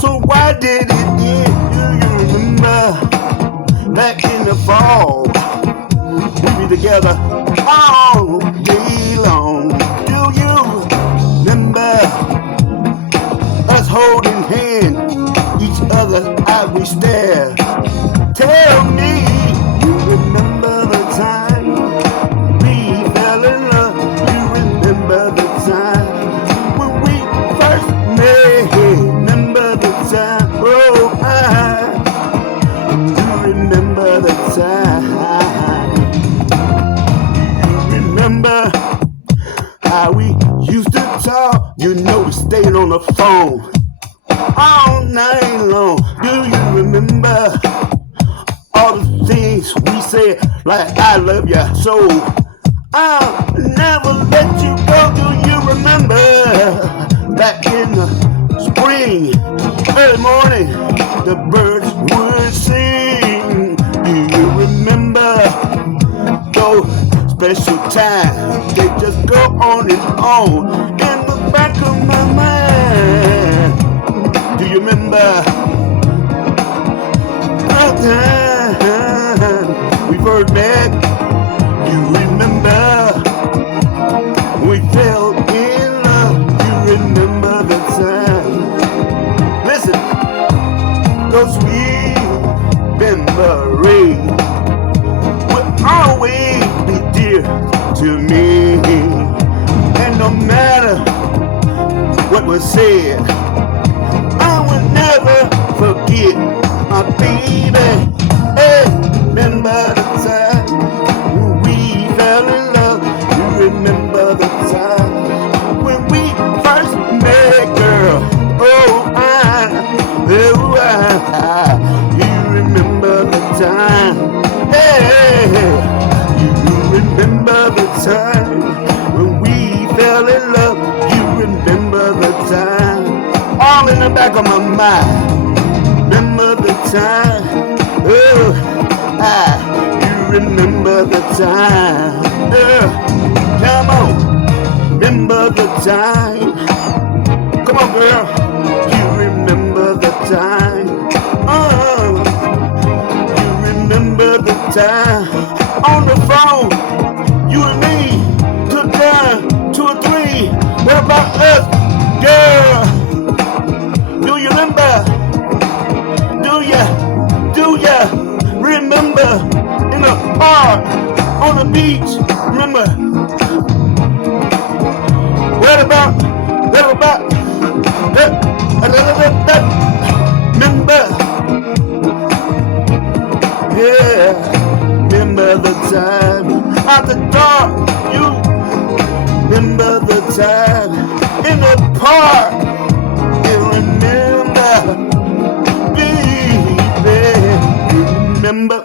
So why did it end? Do you remember back in the fall? We be together all day long. Do you remember us holding hand, each other as we stare? Tell me, you remember the time we fell in love? You remember the time when we first met? Remember the time? Oh, you remember the time? You remember how we used to talk? You know we stayed on the phone all night long. Do you remember all the things we said, like I love you so? I'll never let you go. Do you remember back in the spring, early morning, the birds would sing? Do you remember those special times? They just go on and on in the back of my mind. Do you remember the time we first met? You remember we fell in love? You remember the time? Listen, those sweet memories will always be dear to me. And no matter what was said, I will never forget my baby. Hey, remember the time when we fell in love? You remember the time when we first met, girl? Oh, you remember the time? Hey, you remember the time when we fell in love? You remember the time? All in the back of my mind. Remember the time? Oh, you remember the time? Come on, remember the time? Come on, girl, you remember the time? You remember the time? On the phone, you and me took down 2 or 3. What about us, girl? Do you remember? Do ya remember in the park, on the beach? Remember? What about remember? Yeah, remember the time at the dark? You remember the time in the park? You remember? Remember